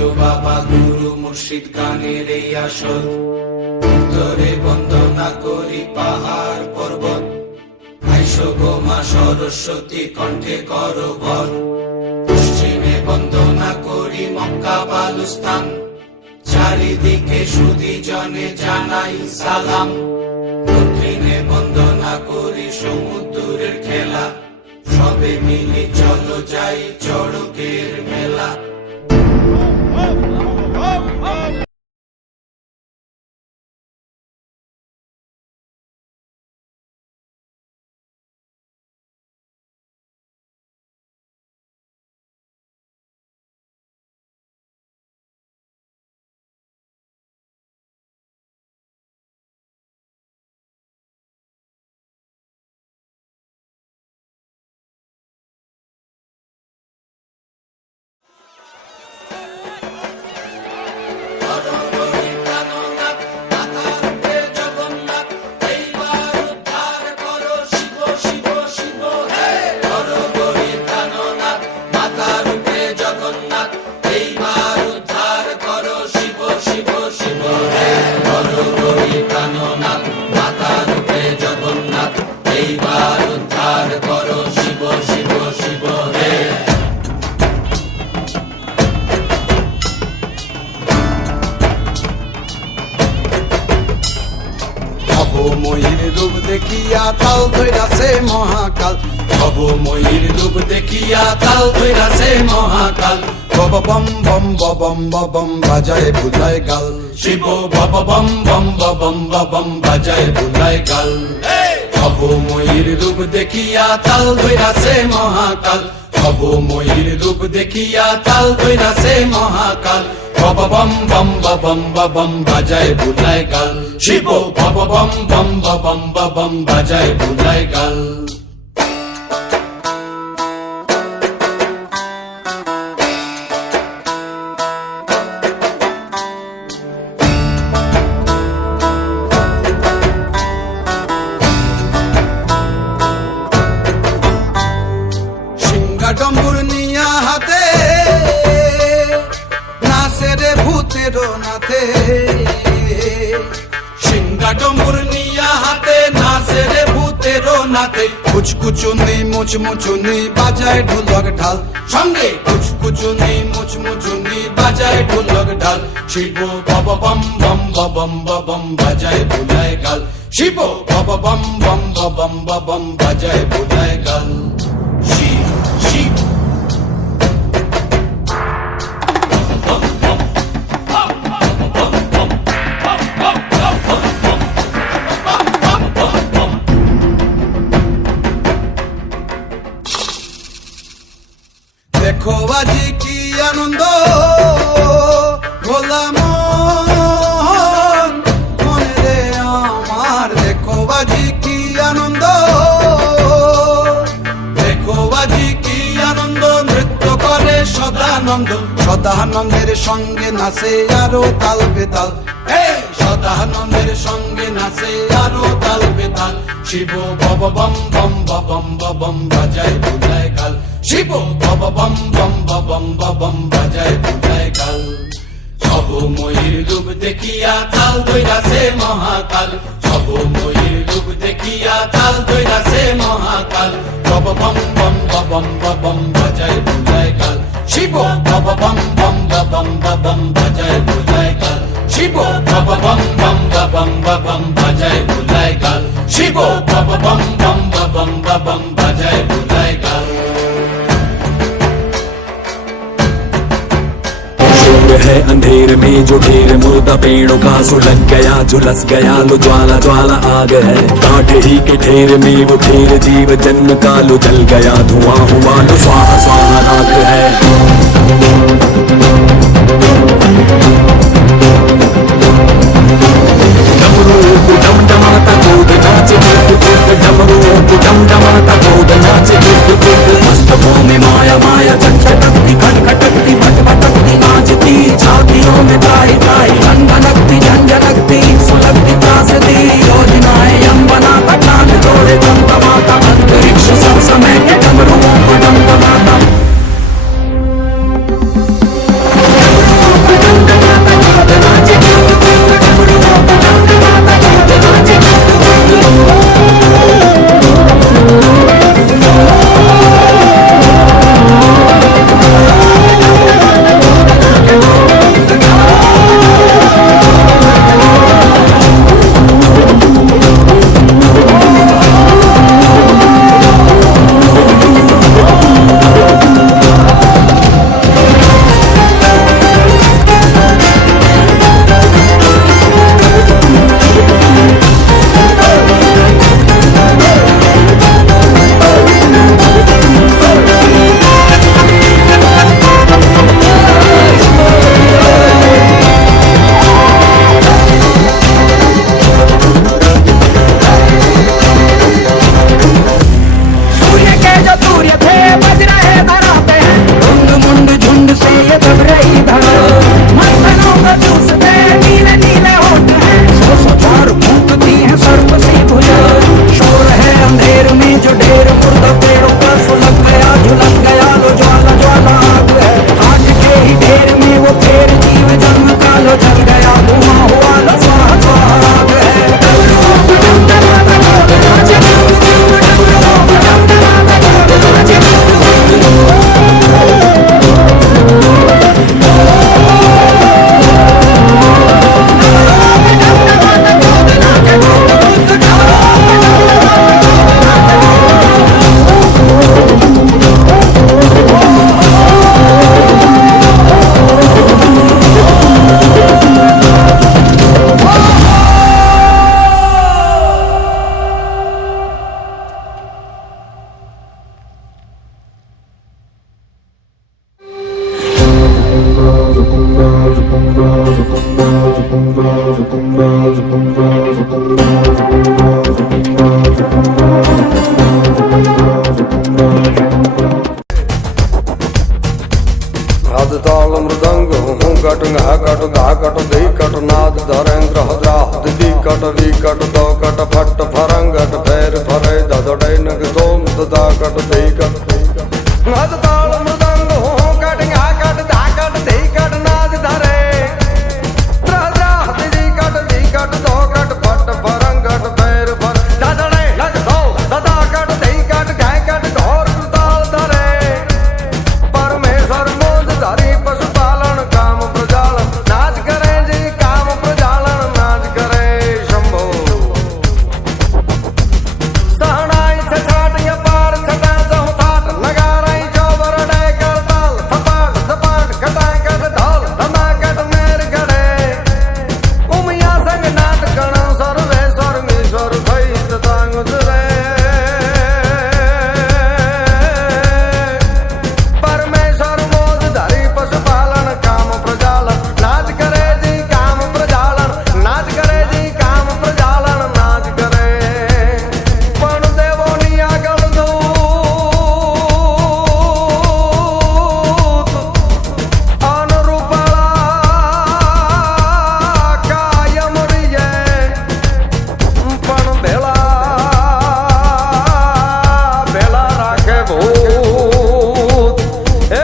আইসো বাবা গুরু মুর্শিদ গানের এই আসর, উত্তরে বন্দনা করি পাহাড় পর্বত, আইসো গো মা সরস্বতী কণ্ঠে করো ভর, পশ্চিমে বন্দনা করি মক্কা বালুস্তান, চারিদিকে সুধী জনে জানাই সালাম, দক্ষিণে বন্দনা করি সমুদ্রের খেলা, সবে মিলে চলো যাই চড়কের মেলা। ময়ূর রূপ দেখিয়া তাল ধৈরাছে মহাকাল, ভব ময়ূর রূপ দেখিয়া তাল ধৈরাছে মহাকাল, বব বম বম বম বম বাজায় বুলায় গাল, শিব ভব বম বম বম বম বাজায় বুলায় গাল। ভব ময়ূর রূপ দেখিয়া তাল ধৈরাছে মহাকাল, ভব ময়ূর রূপ দেখিয়া তাল ধৈরাছে মহাকাল, ভব বম বম বম বাজায় বুলায় গাল, শিব ভব বম বম বম বাজায় বুলায় গাল। ডম্বুর নিয়া হাতে নাচে রে ভূতের নাথে, সিংহা ডম্বুর নিয়া হাতে নাচে রে ভূতের নাথে, কুচকুচুনি মুচমুচুনি বাজায় ঢোলক ঢাল, সঙ্গে কুচকুচুনি মুচমুচুনি বাজায় ঢোলক ঢাল, শিব ভব বম বম বাজায় বুলায় গাল, শিব ভব বম বম বাজায় বুলায় গাল। শিব শিব দেখো আজি কি আনন্দ ভোলা মনে রে আমার, দেখো আজি কি আনন্দ, দেখো আজি কি আনন্দ, নৃত্য করে সদানন্দ, সদানন্দের সঙ্গে নাচে আরো তাল বেতাল, সদানন্দের সঙ্গে নাচে আরো তাল বেতাল, শিব ভব বম বম বাজায় বুলায় গাল, শিব ভব বম বম বাজায় বুলায় গাল। ভব ময়ূর রূপ দেখিয়া তাল ধৈরাছে মহাকাল, ভব ময়ূর রূপ দেখিয়া তাল ধৈরাছে মহাকাল, ভব বম বম বাজায় বুলায় গাল, শিব ভব বম বম বাজায় বুলায় গাল, শিব ভব বম বম বাজায় বুলায় গাল, শিব ভব বম বম বাজায় বুলায় গাল। शोर है अंधेर में जो ढेर मुर्दा पेड़ों का सुलग गया, झुलस गया लो ज्वाला ज्वाला आग है, कांटे ही के ढेर में वो ढेर जीव जन्म का लो जल गया, धुआं हुआ लो स्वाहा स्वाहा राख है। डमरू को डमडमाता कूद नाचे कुद कुद, डमरू को डमडमाता कूद नाचे कुद कुद, मस्तकों में माया माया झटझटकती खटखटकती भटभटकती नाचती, छातियों में गाय गाय झनझनकती झंझनकती सुलगती त्रासदी, योजनाएं यम बनाता कान तोड़े दमदमाता, अंतरिक्ष सब समय के डमरुओं को डमडमाता। नाद ताल मृदंग हूँ कट घा कट धा कट धी कट नाद धरेंद्र हद्राह दिदी कट वी कट दो कट फट फरंगट फैर फरे ददड़े नग दोम ददा कट धी कट नाद ताल